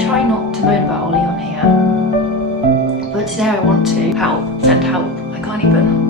try not to moan about Ollie on here, but today I want to send help. I can't even.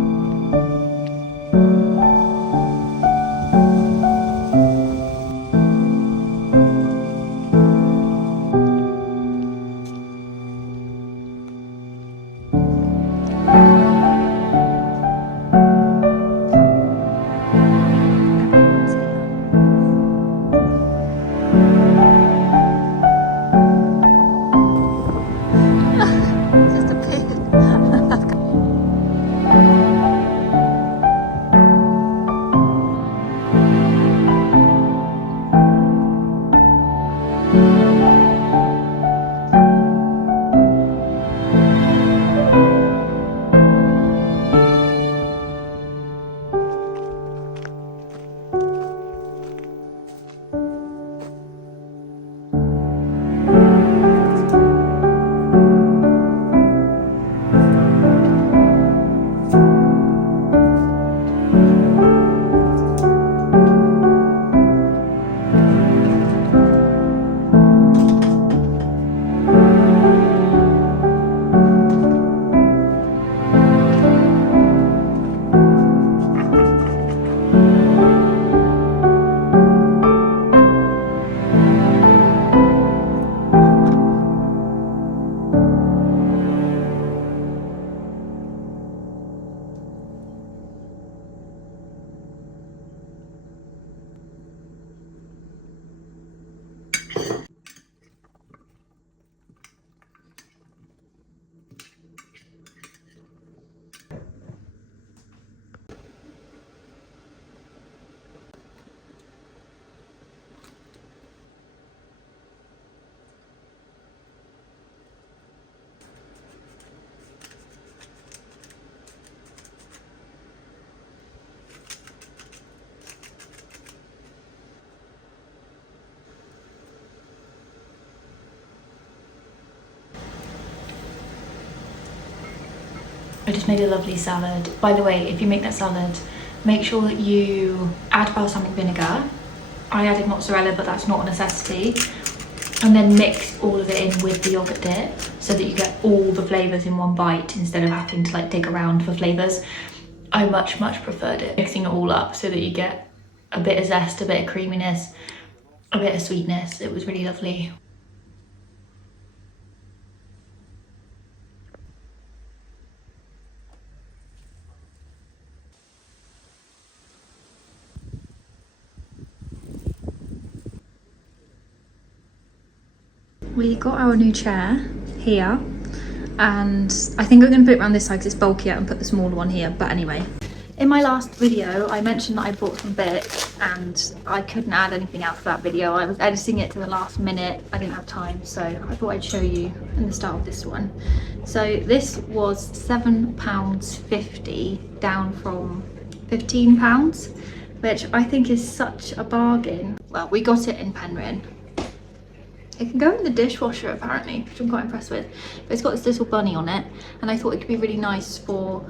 I just made a lovely salad. By the way, if you make that salad, make sure that you add balsamic vinegar. I added mozzarella, but that's not a necessity. And then mix all of it in with the yogurt dip so that you get all the flavours in one bite instead of having to like dig around for flavours. I much preferred it, mixing it all up so that you get a bit of zest, a bit of creaminess, a bit of sweetness. It was really lovely. We got our new chair here, and I think I'm going to put it around this side because it's bulkier, and put the smaller one here. But anyway, in my last video I mentioned that I bought some bits and I couldn't add anything else to that video. I was editing it to the last minute, I didn't have time, so I thought I'd show you in the start of this one. So this was £7.50 down from £15, which I think is such a bargain. Well, we got it in Penryn. It can go in the dishwasher apparently, which I'm quite impressed with. But it's got this little bunny on it, and I thought it could be really nice for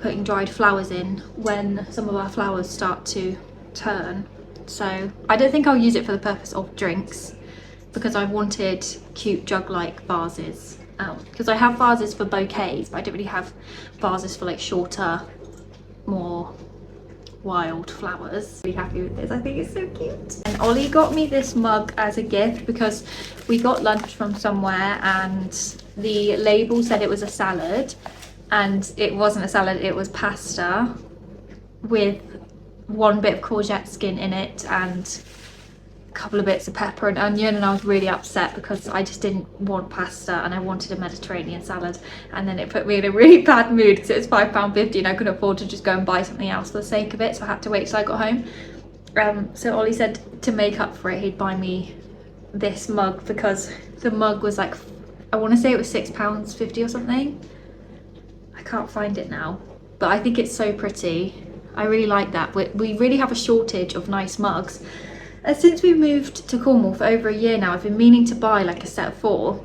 putting dried flowers in when some of our flowers start to turn. So I don't think I'll use it for the purpose of drinks, because I wanted cute jug-like vases. Because I have vases for bouquets, but I don't really have vases for like shorter, more wild flowers. Really happy with this. I think it's so cute. And Ollie got me this mug as a gift because we got lunch from somewhere and the label said it was a salad, and it wasn't a salad, it was pasta with one bit of courgette skin in it and a couple of bits of pepper and onion, and I was really upset because I just didn't want pasta and I wanted a Mediterranean salad, and then it put me in a really bad mood because it was £5.50 and I couldn't afford to just go and buy something else for the sake of it, so I had to wait till I got home. So Ollie said to make up for it he'd buy me this mug, because the mug was like, I want to say it was £6.50 or something. I can't find it now, but I think it's so pretty. I really like that. We really have a shortage of nice mugs. Since we moved to Cornwall for over a year now, I've been meaning to buy like a set of 4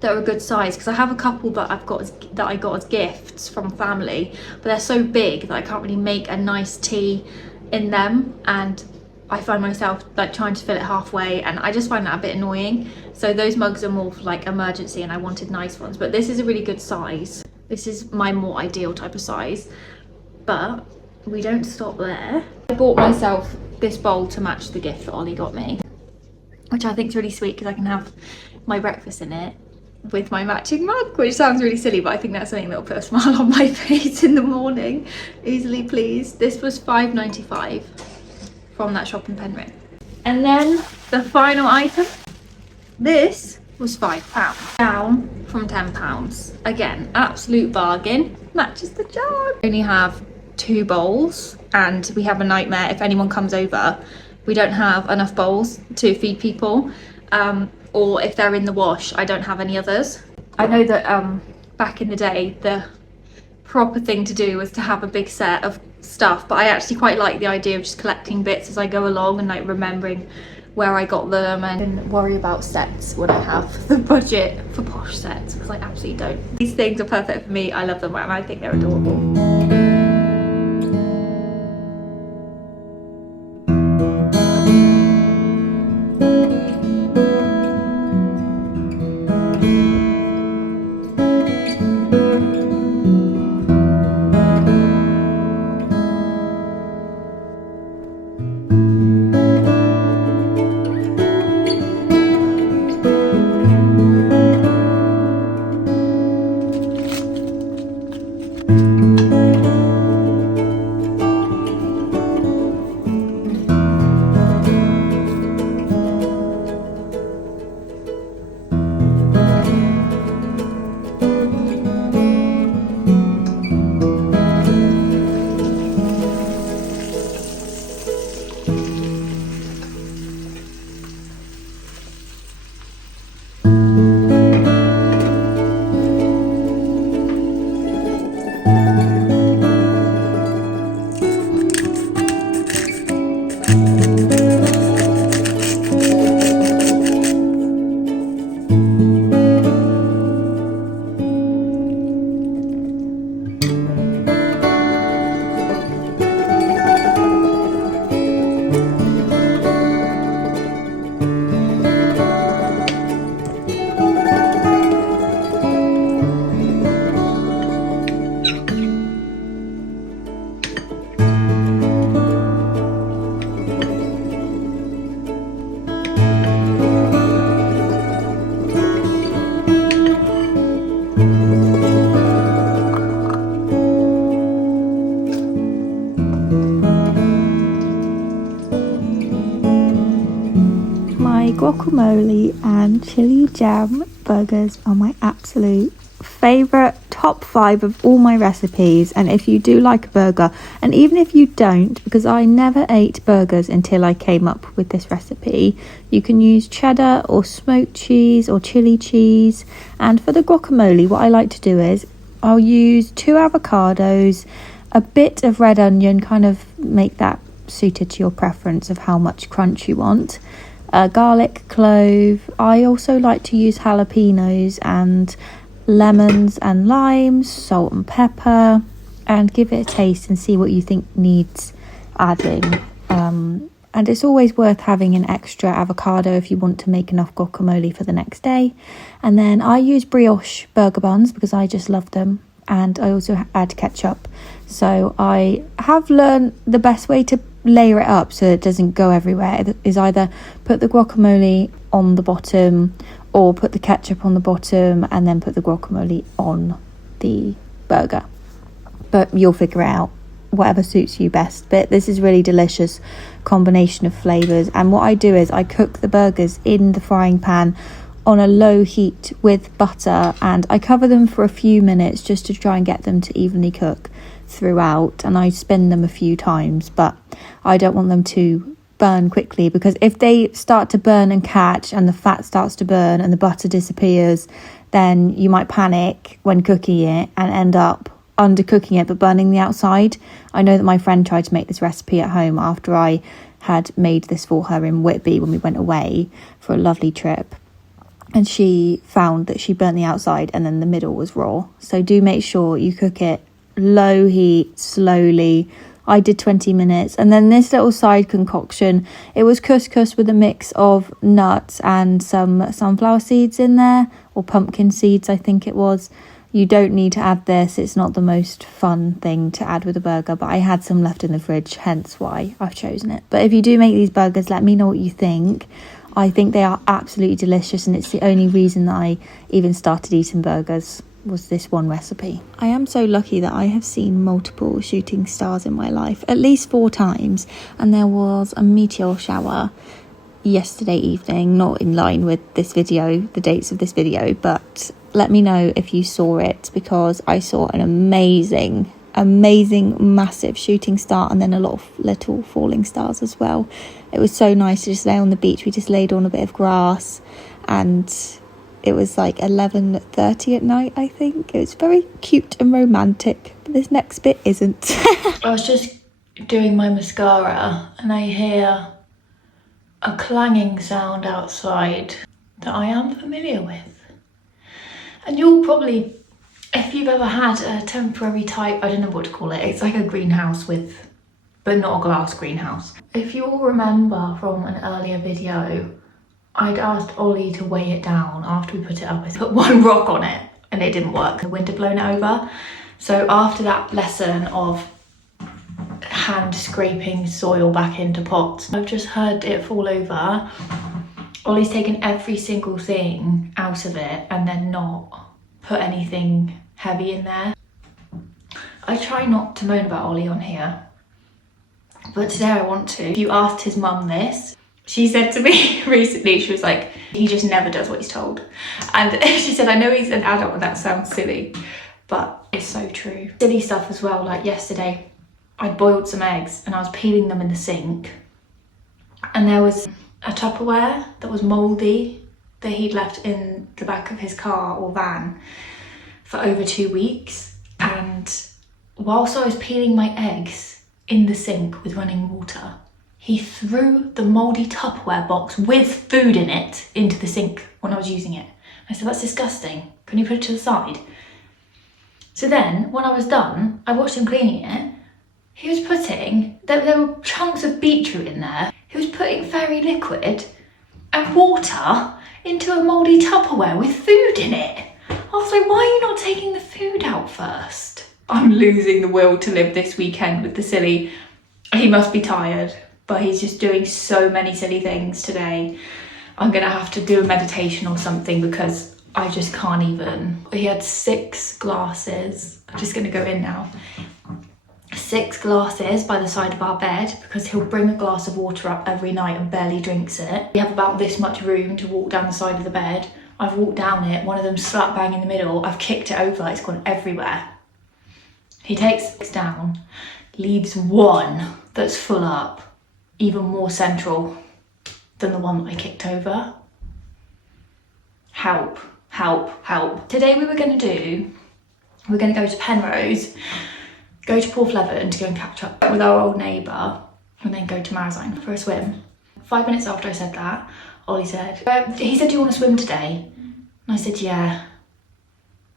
that are a good size, because I have a couple that I got as gifts from family, but they're so big that I can't really make a nice tea in them, and I find myself like trying to fill it halfway, and I just find that a bit annoying. So those mugs are more for like emergency, and I wanted nice ones, but this is a really good size. This is my more ideal type of size, but we don't stop there. I bought myself this bowl to match the gift that Ollie got me, which I think is really sweet because I can have my breakfast in it with my matching mug, which sounds really silly, but I think that's something that will put a smile on my face in the morning. Easily pleased. This was £5.95 from that shop in Penberth. And then the final item, this was £5, down from £10. Again, absolute bargain, matches the jar. We only have 2 bowls, and we have a nightmare if anyone comes over. We don't have enough bowls to feed people, or if they're in the wash, I don't have any others. I know that back in the day, the proper thing to do was to have a big set of stuff, but I actually quite like the idea of just collecting bits as I go along and like remembering where I got them, and worry about sets when I have the budget for posh sets, because I absolutely don't. These things are perfect for me. I love them and I think they're adorable. Guacamole and chili jam burgers are my absolute favourite, top 5 of all my recipes. And if you do like a burger, and even if you don't, because I never ate burgers until I came up with this recipe, you can use cheddar or smoked cheese or chili cheese. And for the guacamole, what I like to do is I'll use 2 avocados, a bit of red onion, kind of make that suited to your preference of how much crunch you want. Garlic, clove. I also like to use jalapenos and lemons and limes, salt and pepper, and give it a taste and see what you think needs adding. And it's always worth having an extra avocado if you want to make enough guacamole for the next day. And then I use brioche burger buns because I just love them, and I also add ketchup. So I have learned the best way to layer it up so it doesn't go everywhere is either put the guacamole on the bottom or put the ketchup on the bottom and then put the guacamole on the burger. But you'll figure it out, whatever suits you best. But this is really delicious combination of flavours. And what I do is I cook the burgers in the frying pan on a low heat with butter, and I cover them for a few minutes just to try and get them to evenly cook throughout, and I spin them a few times, but I don't want them to burn quickly, because if they start to burn and catch and the fat starts to burn and the butter disappears, then you might panic when cooking it and end up undercooking it but burning the outside. I know that my friend tried to make this recipe at home after I had made this for her in Whitby when we went away for a lovely trip, and she found that she burnt the outside and then the middle was raw. So do make sure you cook it low heat, slowly, I did 20 minutes. And then this little side concoction, it was couscous with a mix of nuts and some sunflower seeds in there, or pumpkin seeds I think it was. You don't need to add this, it's not the most fun thing to add with a burger, but I had some left in the fridge, hence why I've chosen it. But if you do make these burgers, let me know what you think. I think they are absolutely delicious, and it's the only reason that I even started eating burgers was this one recipe. I am so lucky that I have seen multiple shooting stars in my life, at least 4 times, and there was a meteor shower yesterday evening, not in line with this video, the dates of this video, but let me know if you saw it, because I saw an amazing massive shooting star, and then a lot of little falling stars as well. It was so nice to just lay on the beach. We just laid on a bit of grass, and it was like 11:30 at night, I think. It was very cute and romantic, but this next bit isn't. I was just doing my mascara and I hear a clanging sound outside that I am familiar with. And you'll probably, if you've ever had a temporary type, I don't know what to call it, it's like a greenhouse but not a glass greenhouse. If you'll remember from an earlier video, I'd asked Ollie to weigh it down after we put it up. I put one rock on it and it didn't work. The wind had blown it over. So after that lesson of hand scraping soil back into pots, I've just heard it fall over. Ollie's taken every single thing out of it and then not put anything heavy in there. I try not to moan about Ollie on here, but today I want to. If you asked his mum this, she said to me recently, she was like, he just never does what he's told. And she said, I know he's an adult and that sounds silly, but it's so true. Silly stuff as well, like yesterday, I boiled some eggs and I was peeling them in the sink, and there was a Tupperware that was mouldy that he'd left in the back of his car or van for over 2 weeks. And whilst I was peeling my eggs in the sink with running water, he threw the mouldy Tupperware box with food in it into the sink when I was using it. I said, that's disgusting. Can you put it to the side? So then, when I was done, I watched him cleaning it. He was putting, there were chunks of beetroot in there. He was putting fairy liquid and water into a mouldy Tupperware with food in it. I was like, why are you not taking the food out first? I'm losing the will to live this weekend with the silly. He must be tired, but he's just doing so many silly things today. I'm gonna have to do a meditation or something because I just can't even. He had 6 glasses. I'm just gonna go in now. 6 glasses by the side of our bed, because he'll bring a glass of water up every night and barely drinks it. We have about this much room to walk down the side of the bed. I've walked down it, one of them slap bang in the middle. I've kicked it over, it's gone everywhere. He takes 6 down, leaves one that's full up, even more central than the one that I kicked over. Help, help, help. Today we're gonna go to Penrose, go to Porthleven to go and catch up with our old neighbour, and then go to Marazion for a swim. 5 minutes after I said that, Ollie said, he said, do you want to swim today? And I said, yeah.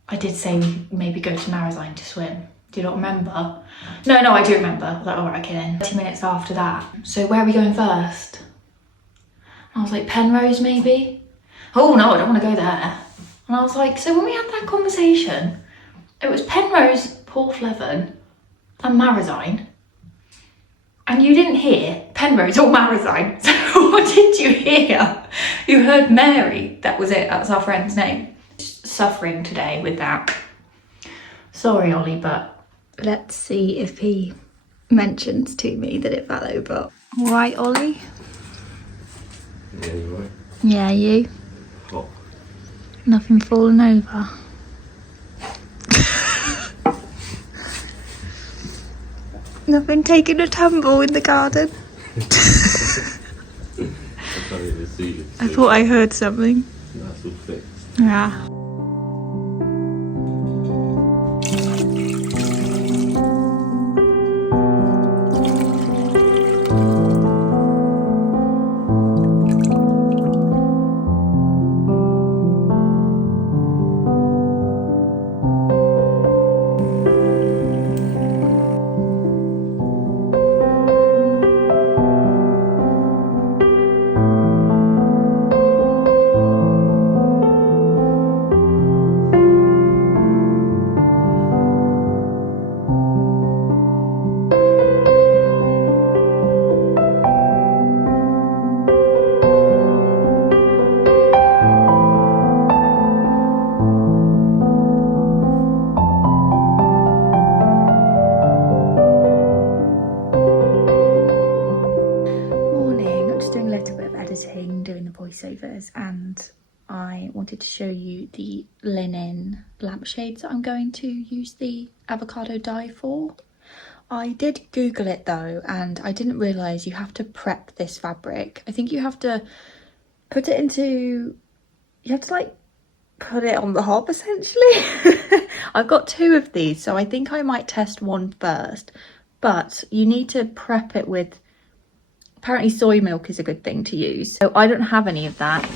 I did say we maybe go to Marazion to swim. Do you not remember? No, I do remember. I was like, all right, okay then. 20 minutes after that. So where are we going first? And I was like, Penrose maybe? Oh no, I don't want to go there. And I was like, so when we had that conversation, it was Penrose, Porthleven, and Marazion, and you didn't hear Penrose or Marazion. So what did you hear? You heard Mary. That was it. That's our friend's name. Suffering today with that. Sorry, Ollie, but let's see if he mentions to me that it fell over. All right, Ollie? Yeah, you right? Yeah, you? Hot. Nothing falling over. Nothing taking a tumble in the garden. I thought I heard something. That's all fixed. Yeah. voiceovers, and I wanted to show you the linen lampshades that I'm going to use the avocado dye for. I did Google it though, and I didn't realise you have to prep this fabric. I think you have to put it into, you have to like put it on the hob essentially. I've got 2 of these, so I think I might test one first, but you need to prep it with, apparently soy milk is a good thing to use. So I don't have any of that,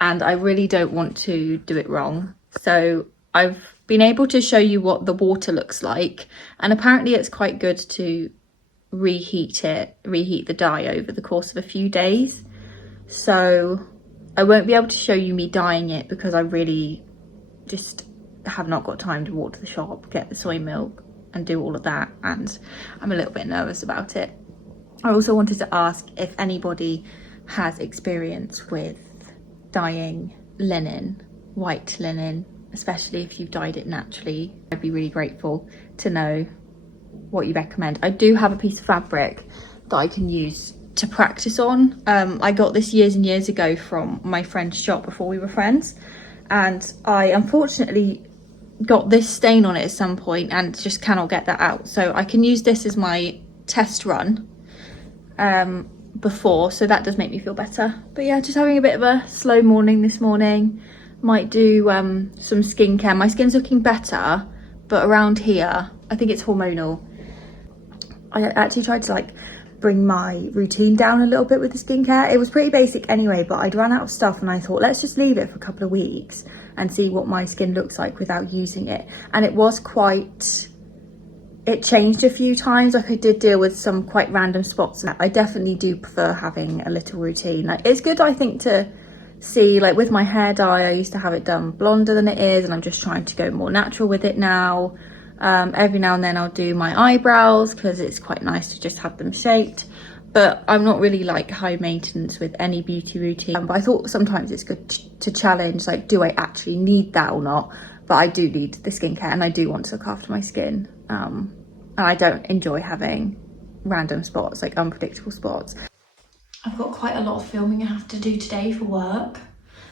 and I really don't want to do it wrong. So I've been able to show you what the water looks like, and apparently it's quite good to reheat the dye over the course of a few days. So I won't be able to show you me dyeing it because I really just have not got time to walk to the shop, get the soy milk and do all of that, and I'm a little bit nervous about it. I also wanted to ask if anybody has experience with dyeing linen, white linen, especially if you've dyed it naturally. I'd be really grateful to know what you recommend. I do have a piece of fabric that I can use to practice on. I got this years and years ago from my friend's shop before we were friends, and I unfortunately got this stain on it at some point and just cannot get that out. So I can use this as my test run before, so that does make me feel better. But yeah, just having a bit of a slow morning this morning. Might do some skincare. My skin's looking better, but around here I think it's hormonal. I actually tried to like bring my routine down a little bit with the skincare. It was pretty basic anyway, but I'd run out of stuff, and I thought let's just leave it for a couple of weeks and see what my skin looks like without using it. And it was quite, it changed a few times. Like I did deal with some quite random spots, and I definitely do prefer having a little routine. Like it's good, I think, to see, like with my hair dye, I used to have it done blonder than it is, and I'm just trying to go more natural with it now. Every now and then I'll do my eyebrows because it's quite nice to just have them shaped, but I'm not really like high maintenance with any beauty routine. But I thought sometimes it's good to challenge, like, do I actually need that or not? But I do need the skincare, and I do want to look after my skin, and I don't enjoy having random spots, like unpredictable spots. I've got quite a lot of filming I have to do today for work,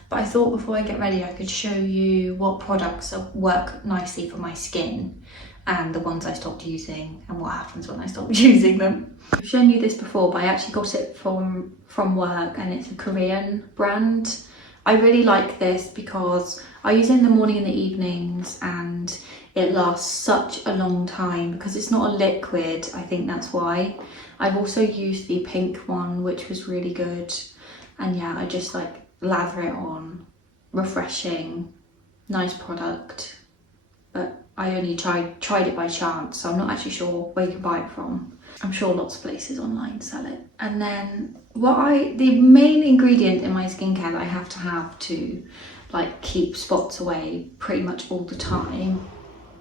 but I thought before I get ready I could show you what products work nicely for my skin and the ones I stopped using and what happens when I stop using them. I've shown you this before, but I actually got it from work, and it's a Korean brand. I really like this because I use it in the morning and the evenings, and it lasts such a long time because it's not a liquid. I think that's why. I've also used the pink one, which was really good, and yeah, I just like lather it on. Refreshing, nice product, but I only tried it by chance, so I'm not actually sure where you can buy it from. I'm sure lots of places online sell it. And then the main ingredient in my skincare that I have to like keep spots away pretty much all the time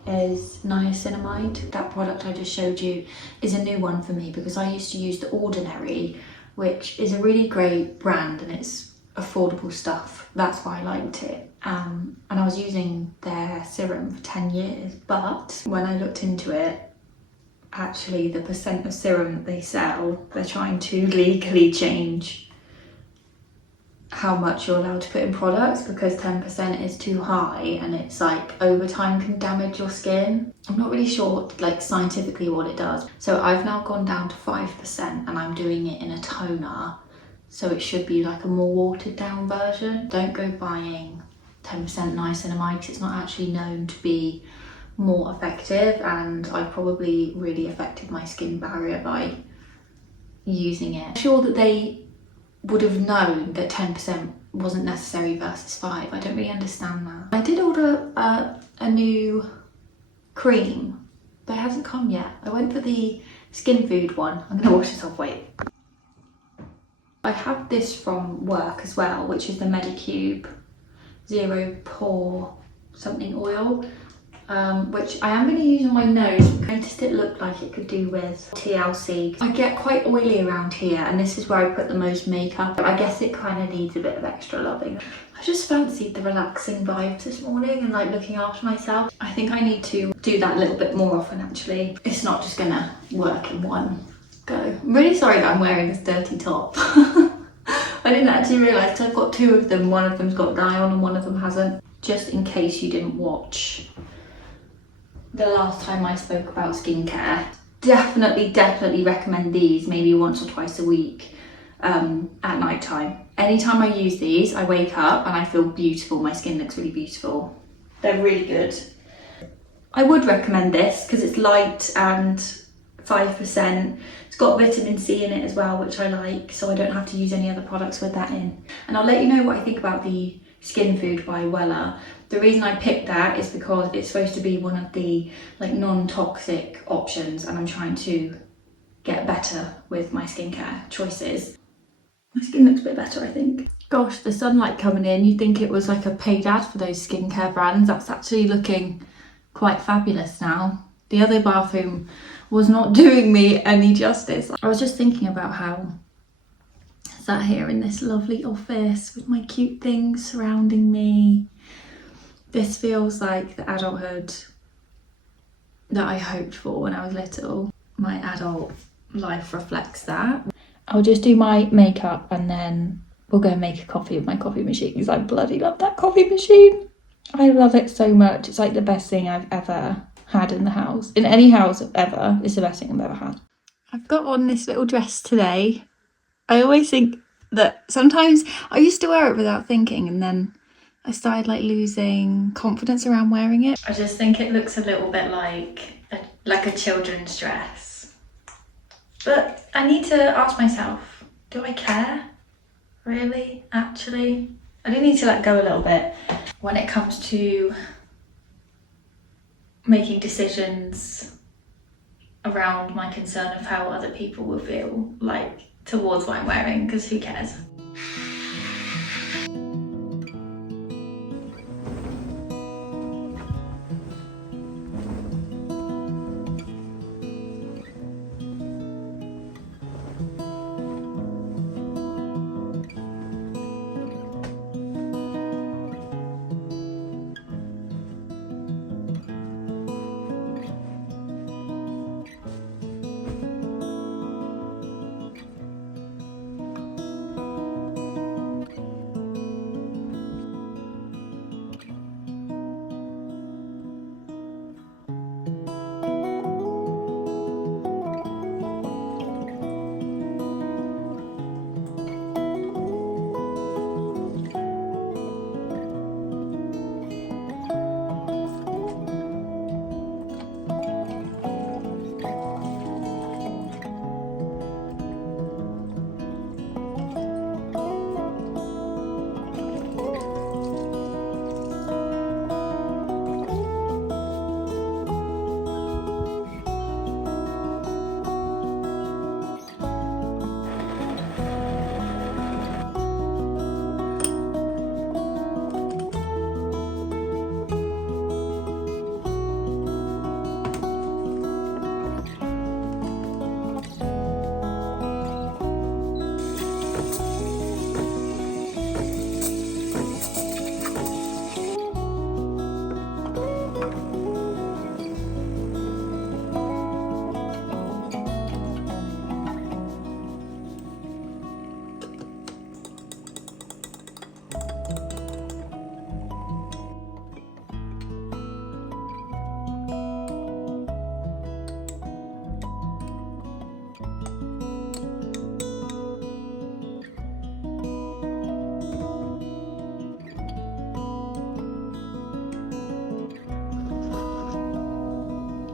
is niacinamide. That product I just showed you is a new one for me because I used to use The Ordinary, which is a really great brand and it's affordable stuff. That's why I liked it. And I was using their serum for 10 years, but when I looked into it, actually the percent of serum that they sell, they're trying to legally change how much you're allowed to put in products because 10% is too high, and it's like over time can damage your skin. I'm not really sure like scientifically what it does. So I've now gone down to 5% and I'm doing it in a toner. So it should be like a more watered down version. Don't go buying 10% niacinamide because it's not actually known to be more effective, and I probably really affected my skin barrier by using it. I'm sure that they would have known that 10% wasn't necessary versus 5. I don't really understand that. I did order a new cream, but it hasn't come yet. I went for the skin food one. I'm gonna wash this off, wait. I have this from work as well, which is the Medicube Zero Pore something oil, which I am going to use on my nose. I noticed it looked like it could do with TLC. I get quite oily around here, and this is where I put the most makeup. I guess it kind of needs a bit of extra loving. I just fancied the relaxing vibes this morning and like looking after myself. I think I need to do that a little bit more often actually. It's not just going to work in one go. I'm really sorry that I'm wearing this dirty top. I I didn't actually realise because I've got two of them. One of them's got dye on and one of them hasn't. Just in case you didn't watch the last time I spoke about skincare, definitely recommend these maybe once or twice a week at night time. Anytime I use these, I wake up and I feel beautiful. My skin looks really beautiful. They're really good. I would recommend this because it's light and 5%. It's got vitamin C in it as well, which I like, so I don't have to use any other products with that in. And I'll let you know what I think about the Skin Food by Wella. The reason I picked that is because it's supposed to be one of the like non-toxic options, and I'm trying to get better with my skincare choices. My skin looks a bit better, I think. Gosh, the sunlight coming in, you'd think it was like a paid ad for those skincare brands. That's actually looking quite fabulous now. The other bathroom was not doing me any justice. I was just thinking about how I sat here in this lovely office with my cute things surrounding me. This feels like the adulthood that I hoped for when I was little. My adult life reflects that. I'll just do my makeup and then we'll go and make a coffee with my coffee machine because I bloody love that coffee machine. I love it so much. It's like the best thing I've ever had in the house. In any house ever, it's the best thing I've ever had. I've got on this little dress today. I always think that sometimes I used to wear it without thinking, and then I started like losing confidence around wearing it. I just think it looks a little bit like a children's dress. But I need to ask myself, do I care? Really? Actually? I do need to let go a little bit when it comes to making decisions around my concern of how other people will feel like towards what I'm wearing, because who cares?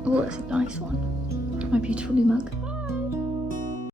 Oh, that's a nice one. My beautiful new mug.